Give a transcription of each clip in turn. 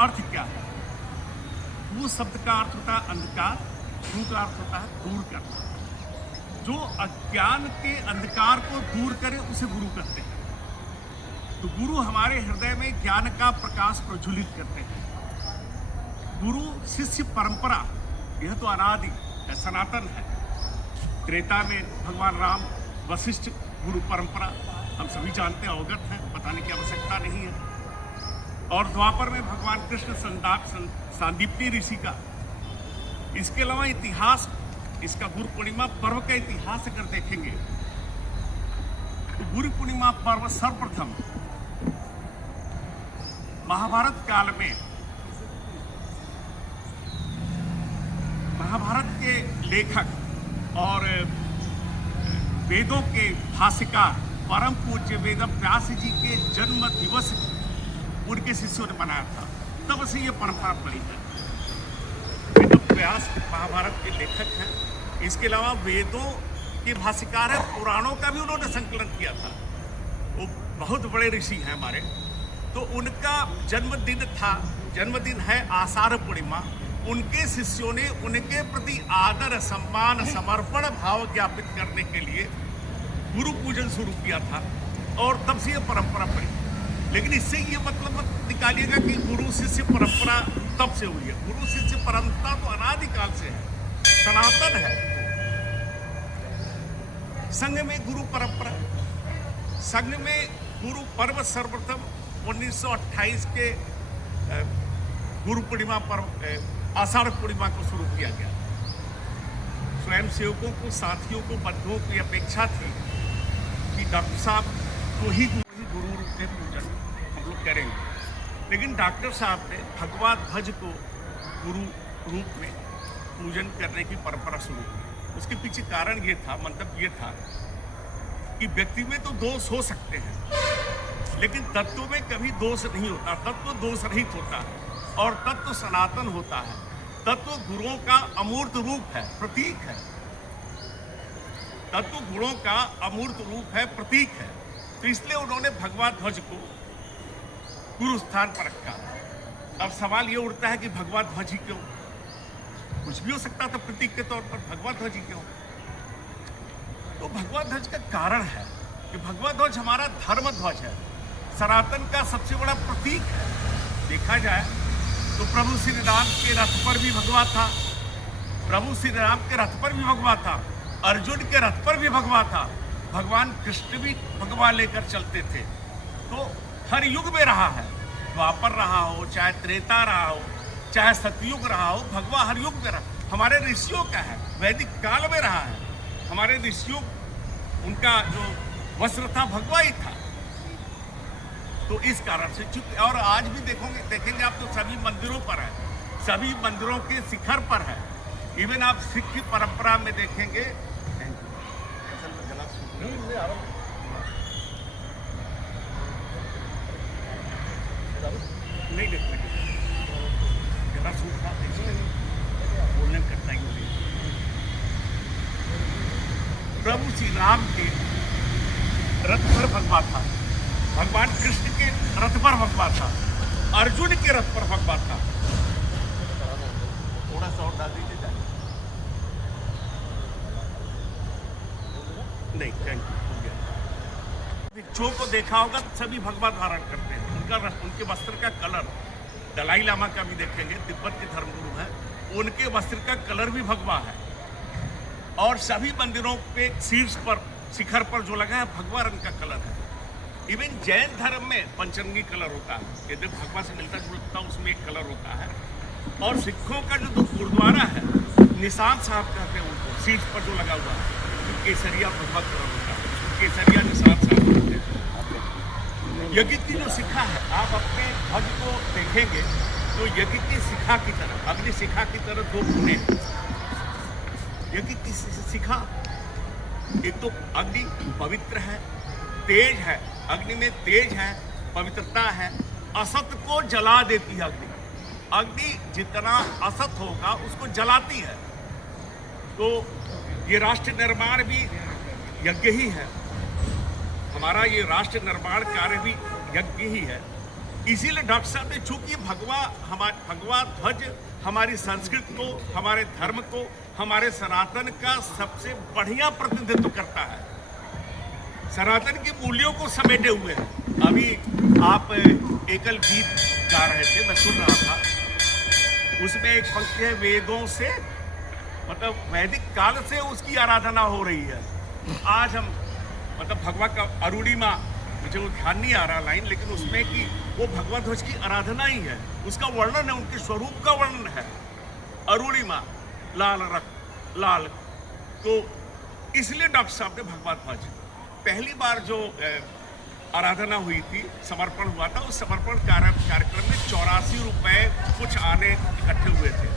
अर्थ क्या है? वो शब्द का अर्थ होता है अंधकार, गुरु का अर्थ होता है दूर करना। जो अज्ञान के अंधकार को दूर करे उसे गुरु कहते हैं। तो गुरु हमारे हृदय में ज्ञान का प्रकाश प्रज्वलित करते हैं। गुरु शिष्य परंपरा यह तो अनादि है, सनातन है। त्रेता में भगवान राम वशिष्ठ गुरु परंपरा हम सभी जानते हैं, अवगत हैं, बताने की आवश्यकता नहीं है। और द्वापर में भगवान कृष्ण सांदीपनी ऋषि का। इसके अलावा इतिहास, इसका गुरु पूर्णिमा पर्व का इतिहास अगर देखेंगे तो गुरु पूर्णिमा पर्व सर्वप्रथम महाभारत काल में, महाभारत के लेखक और वेदों के भाष्यकार परम पूज्य वेद व्यास जी के जन्म दिवस उनके शिष्यों ने मनाया था। तब से ये परंपरा पड़ी है। वेद व्यास महाभारत के लेखक हैं। इसके अलावा वेदों के भाष्यकार है, पुराणों का भी उन्होंने संकलन किया था। वो बहुत बड़े ऋषि हैं हमारे। तो उनका जन्मदिन था, जन्मदिन है आषाढ़ पूर्णिमा। उनके शिष्यों ने उनके प्रति आदर, सम्मान, समर्पण भाव ज्ञापित करने के लिए गुरु पूजन शुरू किया था और तब से यह परंपरा पड़ी। लेकिन इससे ये मतलब मत निकालिएगा कि गुरु शिष्य परंपरा तब से हुई है। गुरु शिष्य परंपरा तो अनादिकाल से है, सनातन है। संघ में गुरु परंपरा, संघ में गुरु पर्व सर्वप्रथम 1928 के गुरु पूर्णिमा पर्व आषाढ़ पूर्णिमा को शुरू किया गया। स्वयं सेवकों को, साथियों को, बंधुओं की अपेक्षा थी कि डॉक्टर साहब को ही गुरु रूप में पूजन हम लोग करेंगे। लेकिन डॉक्टर साहब ने भगवा ध्वज को गुरु रूप में पूजन करने की परंपरा शुरू की। उसके पीछे कारण ये था, मंतव्य ये था कि व्यक्ति में तो दोष हो सकते हैं, लेकिन तत्व में कभी दोष नहीं होता। तत्व दोष रहित होता है और तत्व सनातन होता है। तत्व गुणों का अमूर्त रूप है, प्रतीक है। तत्व गुणों का अमूर्त रूप है, प्रतीक है। तो इसलिए उन्होंने भगवा ध्वज को गुरु स्थान पर रखा। अब सवाल ये उठता है कि भगवा ध्वज ही क्यों? कुछ भी हो सकता था प्रतीक के तौर पर, भगवा ध्वज ही क्यों? तो भगवा ध्वज का कारण है कि भगवा ध्वज हमारा धर्म ध्वज है, सनातन का सबसे बड़ा प्रतीक है। देखा जाए तो प्रभु श्री राम के रथ पर भी भगवा था, प्रभु श्री राम के रथ पर भी भगवा था, अर्जुन के रथ पर भी भगवा था, भगवान कृष्ण भी भगवा लेकर चलते थे। तो हर युग में रहा है, द्वापर रहा हो, चाहे त्रेता रहा हो, चाहे सतयुग रहा हो, भगवा हर युग में रहा। हमारे ऋषियों का है, वैदिक काल में रहा है। हमारे ऋषियों, उनका जो वस्त्र था भगवा ही था। तो इस कारण से चूंकि, और आज भी देखेंगे आप तो सभी मंदिरों पर है, सभी मंदिरों के शिखर पर है। इवन आप सिख की परंपरा में देखेंगे, नहीं देखने जरा सूखा बोलने में करता ही नहीं। प्रभु श्री राम के रथ पर भगवा था, भगवान कृष्ण के रथ पर भगवा था, अर्जुन के रथ पर भगवा था। थोड़ा सा और डाल दीजिए। नहीं, थैंक यू, हो गया। भिक्षुओं को देखा होगा तो सभी भगवा धारण करते हैं। उनके वस्त्र का कलर, दलाई लामा का भी देखेंगे, तिब्बत के धर्मगुरु हैं, उनके वस्त्र का कलर भी भगवा है। और सभी मंदिरों पे शीर्ष पर, शिखर पर जो लगा है भगवा रंग का कलर है। इवन जैन धर्म में पंचरंगी कलर होता है, यदि भगवा से मिलता जुलता उसमें एक कलर होता है। और सिखों का जो गुरुद्वारा है, निशान साहब कहते हैं उनको, शीर्ष पर जो लगा हुआ है, जो केसरिया भगवा कलर होता है, केसरिया निशान साहब कहते हैं। यज्ञ की जो शिखा है, आप अपने ध्वज को देखेंगे तो यज्ञ की शिखा की तरह, अग्नि शिखा की तरह दो गुणे। यज्ञ की शिखा, एक तो अग्नि पवित्र है, तेज है, अग्नि में तेज है, पवित्रता है, असत को जला देती है अग्नि। अग्नि जितना असत होगा उसको जलाती है। तो ये राष्ट्र निर्माण भी यज्ञ ही है, हमारा ये राष्ट्र निर्माण कार्य भी यज्ञ ही है। इसीलिए डॉक्टर साहब ने, चूंकि भगवा ध्वज हमारी संस्कृति को, हमारे धर्म को, हमारे सनातन का सबसे बढ़िया प्रतिनिधित्व करता है, सनातन के मूल्यों को समेटे हुए हैं। अभी आप एकल गीत गा रहे थे, मैं सुन रहा था, उसमें एक पंक्ति है, वेदों से, मतलब वैदिक काल से उसकी आराधना हो रही है। आज हम मतलब भगवा का अरुणिमा, मुझे वो ध्यान नहीं आ रहा लाइन, लेकिन उसमें कि वो भगवा ध्वज की आराधना ही है, उसका वर्णन है, उनके स्वरूप का वर्णन है। अरुणिमा, लाल रक्त, लाल, तो इसलिए डॉक्टर साहब ने भगवा ध्वज, पहली बार जो आराधना हुई थी, समर्पण हुआ था, उस समर्पण कार्यक्रम में 84 रुपए कुछ आने इकट्ठे हुए थे।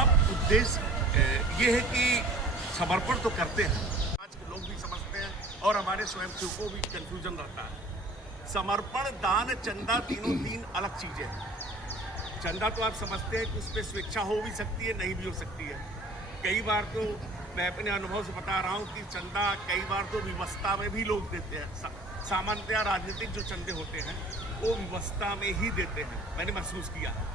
अब उद्देश्य ये है कि समर्पण तो करते हैं, आज के लोग भी समझते हैं और हमारे स्वयंसेवकों को भी कंफ्यूजन रहता है। समर्पण, दान, चंदा, तीन अलग चीजें हैं। चंदा तो आप समझते हैं कि उस पर स्वेच्छा हो भी सकती है, नहीं भी हो सकती है। कई बार तो मैं अपने अनुभव से बता रहा हूँ कि चंदा कई बार तो विवस्था में भी लोग देते हैं। सामान्यतः राजनीतिक जो चंदे होते हैं वो विवस्था में ही देते हैं, मैंने महसूस किया है।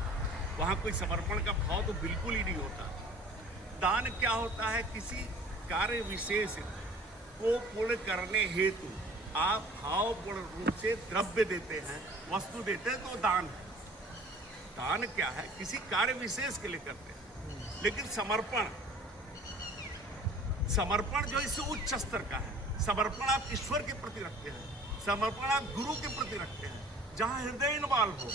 वहाँ कोई समर्पण का भाव तो बिल्कुल ही नहीं होता। दान क्या होता है? किसी कार्य विशेष को पूर्ण करने हेतु आप भावपूर्ण रूप से द्रव्य देते हैं, वस्तु देते हैं, तो दान है। दान क्या है? किसी कार्य विशेष के लिए करते हैं। लेकिन समर्पण जो इससे उच्च स्तर का है। समर्पण आप ईश्वर के प्रति रखते हैं, समर्पण आप गुरु के प्रति रखते हैं, जहां हृदय इन्वॉल्व हो,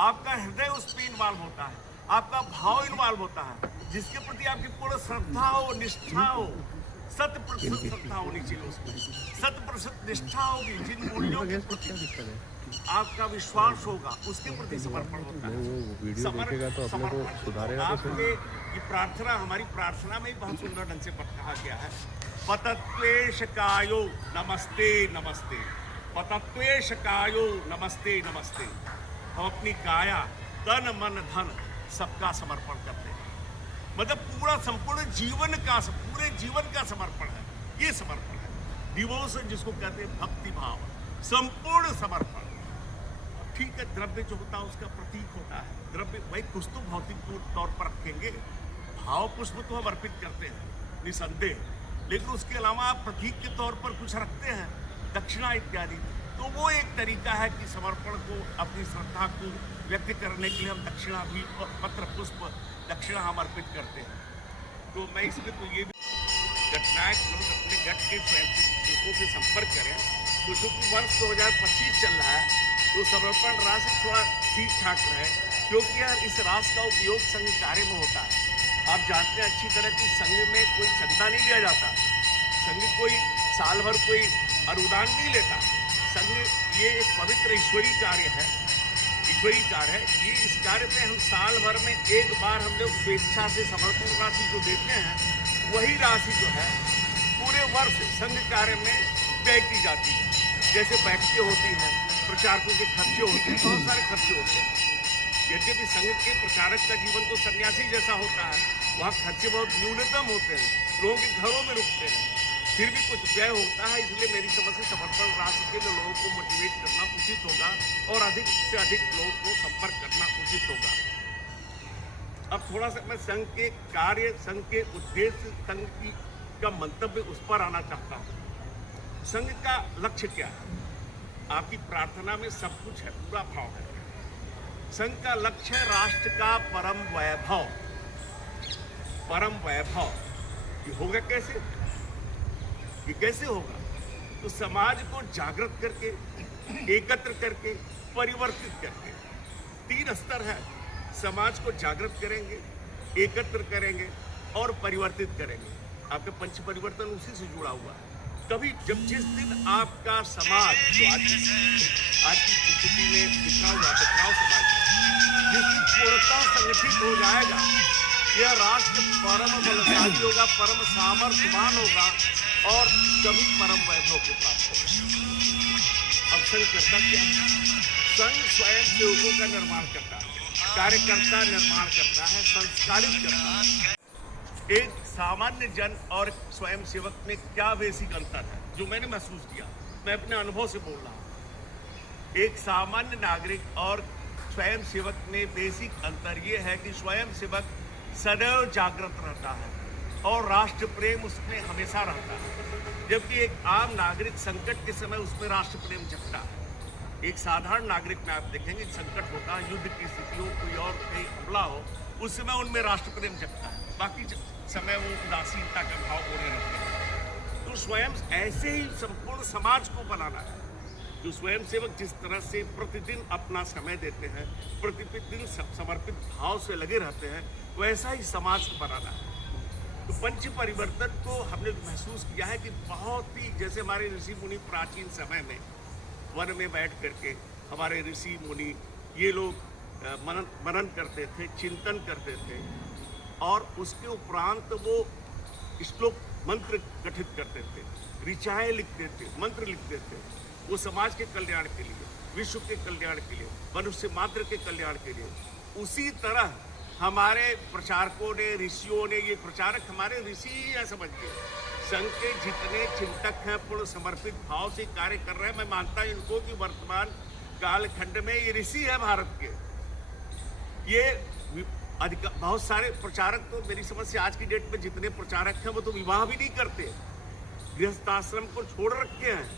आपका हृदय उस पर इन्वॉल्व होता है, आपका भाव इन्वॉल्व होता है, जिसके प्रति आपकी पूर्ण श्रद्धा हो, निष्ठा हो, 100% श्रद्धा होनी चाहिए उसमें, 100% निष्ठा होगी, जिन मूल्यों के प्रति आपका विश्वास होगा, उसके प्रति समर्पण होता है। वीडियो देखेगा तो अपने को सुधारेगा तो सही। ये प्रार्थना, हमारी प्रार्थना में बहुत सुंदर ढंग से कहा गया है, पतत्वेश कायो नमस्ते नमस्ते, पतत्वेश कायो नमस्ते नमस्ते। हम अपनी काया, तन, मन, धन सबका समर्पण करते हैं। मतलब पूरा संपूर्ण जीवन का, पूरे जीवन का समर्पण है, ये समर्पण है। डिवोशन जिसको कहते हैं, भक्ति भाव, संपूर्ण समर्पण। ठीक है, द्रव्य जो होता है उसका प्रतीक होता है, द्रव्य भाई कुछ तो भौतिक तौर पर रखेंगे, भाव पुष्प तो हम अर्पित करते हैं निसंदेह, लेकिन उसके अलावा आप प्रतीक के तौर पर कुछ रखते हैं, दक्षिणा इत्यादि। तो वो एक तरीका है कि समर्पण को, अपनी श्रद्धा को व्यक्त करने के लिए हम दक्षिणा भी, पत्र पुष्प दक्षिणा हम अर्पित करते हैं। तो मैं इसमें तो ये भी घटनाएं लोग अपने गट के स्वयंसेवकों से संपर्क करें। तो चूंकि वर्ष 2025 चल रहा है, तो समर्पण राशि थोड़ा ठीक ठाक रहे, क्योंकि यार इस राशि का उपयोग संघ कार्य में होता है। आप जानते हैं अच्छी तरह कि संघ में कोई चंदा नहीं लिया जाता, संघ कोई साल भर कोई अनुदान नहीं लेता। संघ ये एक पवित्र ईश्वरीय कार्य है, ईश्वरीय कार्य है। ये इस कार्य में हम साल भर में एक बार हम लोग स्वेच्छा से समर्पण राशि जो देते हैं, वही राशि जो है पूरे वर्ष संघ कार्य में व्यय की जाती है। जैसे बैठकें होती हैं, प्रचारकों के खर्चे होते हैं, बहुत सारे खर्चे होते हैं। यद्यपि संघ के प्रचारक का जीवन तो सन्यासी जैसा होता है, वहाँ खर्चे बहुत न्यूनतम होते हैं, लोगों के घरों में रुकते हैं, फिर भी कुछ व्यय होता है। इसलिए मेरी समझ से समर्पण राशि के लिए लोगों को मोटिवेट करना उचित होगा और अधिक से अधिक लोगों को संपर्क करना उचित होगा। अब थोड़ा सा मैं संघ के कार्य, संघ के उद्देश्य, संघ की का मंतव्य उस पर आना चाहता हूँ। संघ का लक्ष्य क्या है? आपकी प्रार्थना में सब कुछ है, पूरा भाव है। संघ का लक्ष्य है राष्ट्र का परम वैभव। परम वैभव ये होगा कैसे? ये कैसे होगा? तो समाज को जागृत करके, एकत्र करके, परिवर्तित करके। 3 स्तर है, समाज को जागृत करेंगे, एकत्र करेंगे और परिवर्तित करेंगे। आपका पंच परिवर्तन उसी से जुड़ा हुआ है। तभी जब जिस दिन आपका समाज, जो आज की स्थिति में बिखरा हुआ बचाव समाज, जिस दिन पूर्णतः संगठित हो जाएगा, यह राष्ट्र परम बलशाली होगा, परम सामर्थ्यवान होगा और कभी परम वैभव को प्राप्त होगा। अब संघ करता क्या? संघ स्वयं सेवकों का निर्माण करता है, कार्यकर्ता निर्माण करता है, संस्कारित करता है। एक सामान्य जन और स्वयं सेवक में क्या बेसिक अंतर है, जो मैंने महसूस किया, मैं अपने अनुभव से बोल रहा हूँ। एक सामान्य नागरिक और स्वयं सेवक में बेसिक अंतर ये है कि स्वयं सेवक सदैव जागृत रहता है और राष्ट्र प्रेम उसमें हमेशा रहता है, जबकि एक आम नागरिक संकट के समय उसमें राष्ट्र प्रेम जगता है। एक साधारण नागरिक में आप देखेंगे संकट होता है, युद्ध की स्थिति हो, कोई और कहीं हमला हो, उस समय उनमें राष्ट्र प्रेम जगता है, बाकी समय वो उदासीनता का भाव होने लगते हैं। तो स्वयं ऐसे ही संपूर्ण समाज को बनाना है। जो स्वयं सेवक जिस तरह से प्रतिदिन अपना समय देते हैं, प्रतिदिन समर्पित भाव से लगे रहते हैं, वैसा ही समाज को बनाना है। तो पंच परिवर्तन को हमने महसूस किया है कि बहुत ही, जैसे हमारे ऋषि मुनि प्राचीन समय में वन में बैठ करके हमारे ऋषि मुनि ये लोग मनन करते थे, चिंतन करते थे, और उसके उपरांत वो श्लोक मंत्र गठित करते थे, ऋचाएं लिखते थे, मंत्र लिखते थे। वो समाज के कल्याण के लिए, विश्व के कल्याण के लिए, मनुष्य मात्र के कल्याण के लिए। उसी तरह हमारे प्रचारकों ने, ऋषियों ने, ये प्रचारक हमारे ऋषि ही है समझिए। संघ के जितने चिंतक हैं पूर्ण समर्पित भाव से कार्य कर रहे हैं। मैं मानता हूं इनको कि वर्तमान कालखंड में ये ऋषि है भारत के। ये बहुत सारे प्रचारक तो मेरी समझ से आज की डेट में जितने प्रचारक हैं वो तो विवाह भी नहीं करते, गृहस्थाश्रम को छोड़ रखे हैं,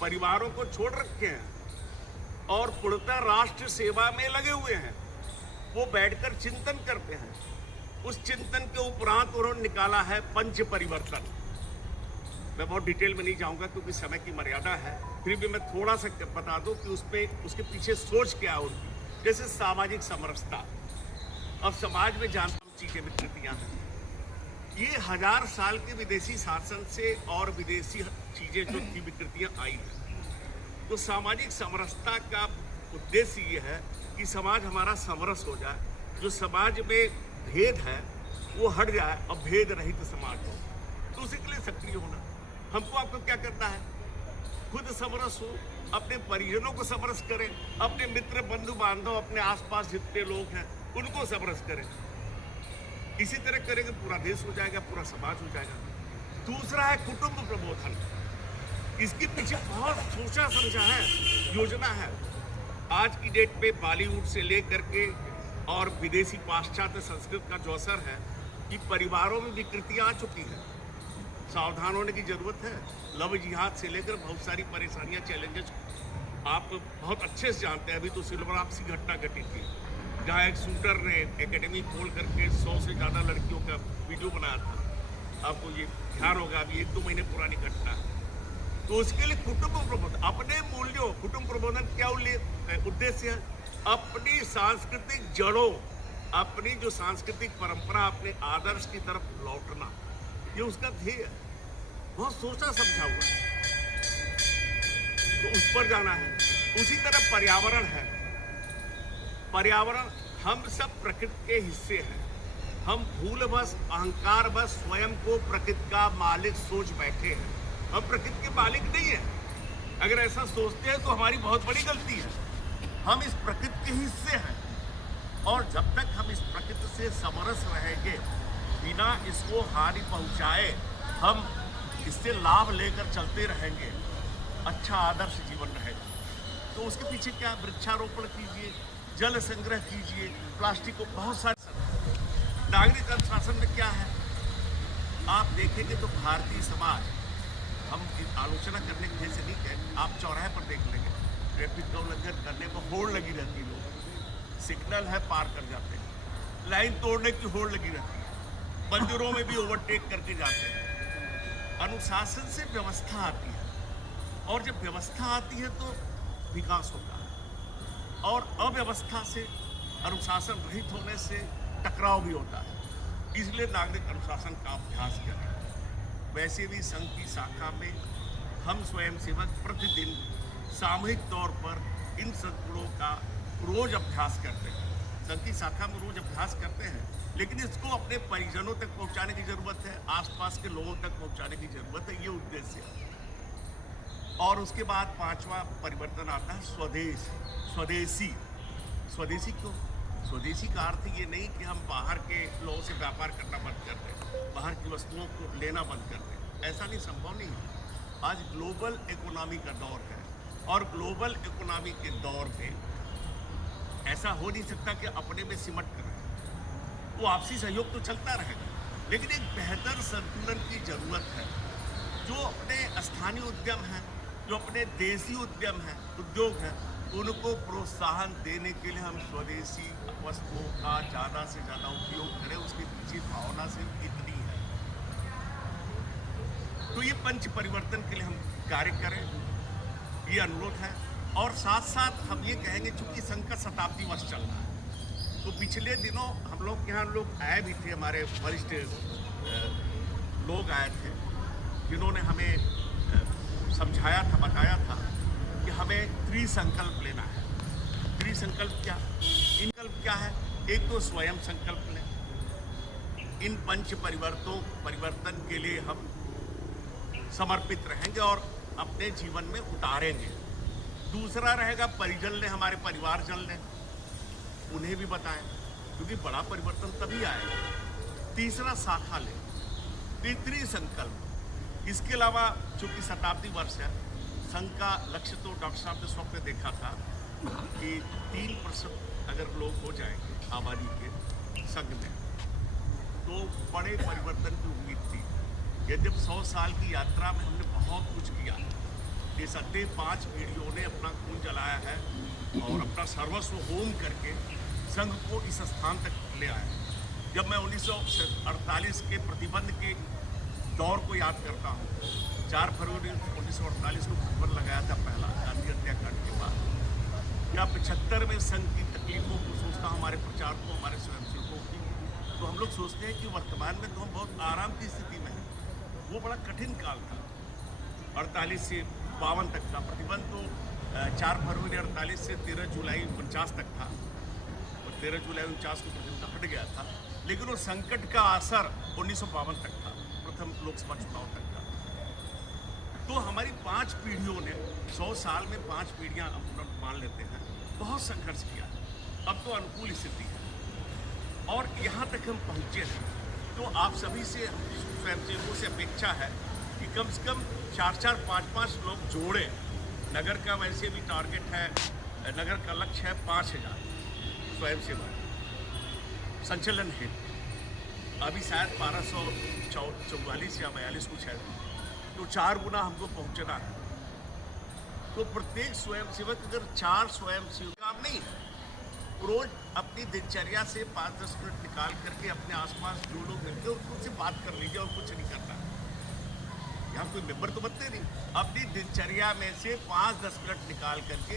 परिवारों को छोड़ रखे हैं और पूर्णतः राष्ट्र सेवा में लगे हुए हैं। वो बैठकर चिंतन करते हैं। उस चिंतन के उपरांत उन्होंने निकाला है पंच परिवर्तन। मैं बहुत डिटेल में नहीं जाऊंगा क्योंकि समय की मर्यादा है, फिर भी मैं थोड़ा सा बता दूं कि उसके पीछे सोच क्या है उनकी। जैसे सामाजिक समरसता, अब समाज में जानता चीजें विकृतियां हैं। ये 1000 साल के विदेशी शासन से और विदेशी चीजें जो थी विकृतियां आई हैं। तो सामाजिक समरसता का उद्देश्य ये है कि समाज हमारा समरस हो जाए, जो समाज में भेद है वो हट जाए और भेद रहित समाज हो। तो उसी के लिए सक्रिय होना। हमको आपको क्या करना है? खुद समरस हो, अपने परिजनों को समरस करें, अपने मित्र बंधु बांधव, अपने आसपास जितने लोग हैं उनको समरस करें। इसी तरह करेंगे पूरा देश हो जाएगा, पूरा समाज हो जाएगा। दूसरा है कुटुंब प्रबोधन। इसके पीछे बहुत सोचा समझा है, योजना है। आज की डेट में बॉलीवुड से लेकर के और विदेशी पाश्चात्य संस्कृत का जो असर है कि परिवारों में विकृतियां आ चुकी हैं। सावधान होने की जरूरत है। लव जिहाद से लेकर बहुत सारी परेशानियां, चैलेंजेस आप बहुत अच्छे से जानते हैं। अभी तो सिलवराप सी घटना घटी थी जहाँ एक शूटर ने एकेडमी खोल करके 100 से ज़्यादा लड़कियों का वीडियो बनाया था। आपको ये ध्यान होगा, अभी 1-2 महीने पुरानी घटना है। तो उसके लिए कुटुंब प्रबोधन, अपने मूल्यों, कुटुंब प्रबोधन क्या उद्देश्य है? अपनी सांस्कृतिक जड़ों, अपनी जो सांस्कृतिक परंपरा, अपने आदर्श की तरफ लौटना, ये उसका ध्येय है। बहुत सोचा समझा हुआ है, तो उस पर जाना है। उसी तरह पर्यावरण है। पर्यावरण, हम सब प्रकृति के हिस्से हैं। हम भूलवश, अहंकारवश स्वयं को प्रकृति का मालिक सोच बैठे हैं। हम प्रकृति के मालिक नहीं है। अगर ऐसा सोचते हैं तो हमारी बहुत बड़ी गलती है। हम इस प्रकृति के हिस्से हैं और जब तक हम इस प्रकृति से समरस रहेंगे, बिना इसको हानि पहुंचाए हम इससे लाभ लेकर चलते रहेंगे, अच्छा आदर्श जीवन रहेगा। तो उसके पीछे क्या? वृक्षारोपण कीजिए, जल संग्रह कीजिए, प्लास्टिक को, बहुत सारे। नागरिक अनुशासन में क्या है आप देखेंगे तो भारतीय समाज, हम आलोचना करने की वजह से नहीं कहें, आप चौराहे पर देख लेंगे ट्रैफिक का उल्लंघन करने पर होड़ लगी रहती है। लोग सिग्नल है पार कर जाते हैं, लाइन तोड़ने की होड़ लगी रहती है, मंदिरों में भी ओवरटेक करके जाते हैं। अनुशासन से व्यवस्था आती है और जब व्यवस्था आती है तो विकास होता है, और अव्यवस्था से, अनुशासन रहित होने से टकराव भी होता है। इसलिए नागरिक अनुशासन का अभ्यास करें। वैसे भी संघ की शाखा में हम स्वयं सेवक प्रतिदिन सामूहिक तौर पर इन सद्गुणों का रोज अभ्यास करते हैं। संघ की शाखा में रोज अभ्यास करते हैं, लेकिन इसको अपने परिजनों तक पहुंचाने की जरूरत है, आसपास के लोगों तक पहुंचाने की जरूरत है। ये उद्देश्य है। और उसके बाद 5वां परिवर्तन आता है स्वदेश, स्वदेशी। स्वदेशी क्यों? स्वदेशी का अर्थ ये नहीं कि हम बाहर के लोगों से व्यापार करना बंद कर दें, बाहर की वस्तुओं को लेना बंद कर दें। ऐसा नहीं, संभव नहीं है। आज ग्लोबल इकोनॉमी का दौर है, और ग्लोबल इकोनॉमी के दौर में ऐसा हो नहीं सकता कि अपने में सिमट कर रहे। वो आपसी सहयोग तो चलता रहेगा, लेकिन एक बेहतर संतुलन की जरूरत है। जो अपने स्थानीय उद्यम हैं, जो अपने देसी उद्यम हैं, उद्योग हैं, उनको प्रोत्साहन देने के लिए हम स्वदेशी वस्तुओं का ज़्यादा से ज़्यादा उपयोग करें। उसके पीछे भावना से इतनी है। तो ये पंच परिवर्तन के लिए हम कार्य करें, ये अनुरोध है। और साथ साथ हम ये कहेंगे, चूंकि संघ का शताब्दी वर्ष चल रहा है, तो पिछले दिनों हम लोग यहाँ लोग आए भी थे, हमारे वरिष्ठ लोग आए थे, जिन्होंने हमें समझाया था, बताया था कि हमें त्रिसंकल्प लेना है। त्रिसंकल्प क्या? संकल्प क्या है? एक तो स्वयं संकल्प लें, इन पंच परिवर्तन के लिए हम समर्पित रहेंगे और अपने जीवन में उतारेंगे। दूसरा रहेगा परिजन लें, हमारे परिवारजन लें, उन्हें भी बताएं, क्योंकि बड़ा परिवर्तन तभी आएगा। तीसरा शाखा लें, त्रिसंकल्प। इसके अलावा चूंकि शताब्दी वर्ष है, संघ का लक्ष्य तो डॉक्टर साहब ने स्वप्न देखा था कि 3% अगर लोग हो जाएंगे आबादी के संघ में, तो बड़े परिवर्तन की उम्मीद थी। ये जब 100 साल की यात्रा में हमने बहुत कुछ किया, ये सत्य 5 पीढ़ियों ने अपना खून जलाया है और अपना सर्वस्व होम करके संघ को इस स्थान तक ले आए। जब मैं 1948 के प्रतिबंध के दौर को याद करता हूँ, 4 फरवरी 1948 को प्रतिबंध लगाया था पहला, गांधी हत्याकांड के बाद। या 75 में संघ की तकलीफों को सोचता हूँ, हमारे प्रचारकों, हमारे स्वयंसेवकों की, तो हम लोग सोचते हैं कि वर्तमान में तो हम बहुत आराम की स्थिति में हैं। वो बड़ा कठिन काल था। 48 से 52 तक था प्रतिबंध, तो 4 फरवरी 48 से 13 जुलाई 49 तक था, और 13 जुलाई 49 को प्रतिबंध हट गया था। लेकिन वो संकट का असर 1952 तक था, प्रथम लोकसभा चुनाव तक था। तो हमारी 5 पीढ़ियों ने 100 साल में 5 पीढ़ियां हम मान लेते हैं, बहुत संघर्ष किया। अब तो अनुकूल स्थिति है और यहाँ तक हम पहुँचे हैं। तो आप सभी से, स्वयंसेवकों से अपेक्षा है कि कम से कम 4-4, 5-5 लोग जोड़े। नगर का वैसे भी टारगेट है, नगर का लक्ष्य है 5000 स्वयंसेवक संचलन है। अभी शायद 1244 या 42 कुछ है, तो 4 गुना हमको पहुंचना है। तो प्रत्येक स्वयंसेवक अगर 4 स्वयंसेवक काम नहीं, रोज अपनी दिनचर्या से 5-10 मिनट निकाल करके अपने आसपास जो लोग मिलते हैं उनसे बात कर लीजिए, और कुछ नहीं करना। यहाँ कोई मेंबर तो बनते नहीं, अपनी दिनचर्या में से 5-10 मिनट निकाल करके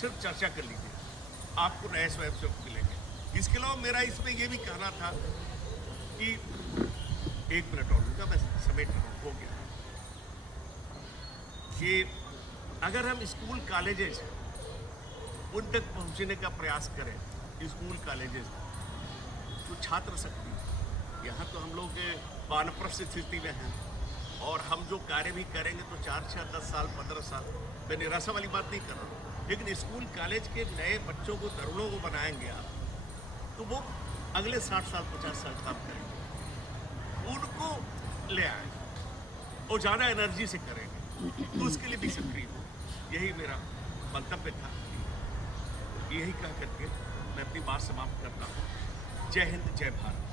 सिर्फ चर्चा कर लीजिए, आपको नए स्वयंसेवक मिलेंगे। इसके अलावा मेरा इसमें यह भी कहना था कि 1 मिनट और लूँगा, मैं समेट रहा हूँ, हो गया, कि अगर हम स्कूल कॉलेजेस उन तक पहुँचने का प्रयास करें, स्कूल कॉलेजेस, तो छात्र शक्ति, यहाँ तो हम लोग वानप्रस्थ स्थिति में हैं, और हम जो कार्य भी करेंगे तो 4-6, 10 साल, 15 साल, मैं निराशा वाली बात नहीं कर रहा हूँ, लेकिन स्कूल कॉलेज के नए बच्चों को, तरुणों को बनाएंगे आप, तो वो अगले 60 साल, 50 साल काम करेंगे, उनको ले आएंगे और ज़्यादा एनर्जी से करेंगे, तो उसके लिए भी सक्रिय हो। यही मेरा मंतव्य था। यही कह करके मैं अपनी बात समाप्त करता हूँ। जय हिंद, जय भारत।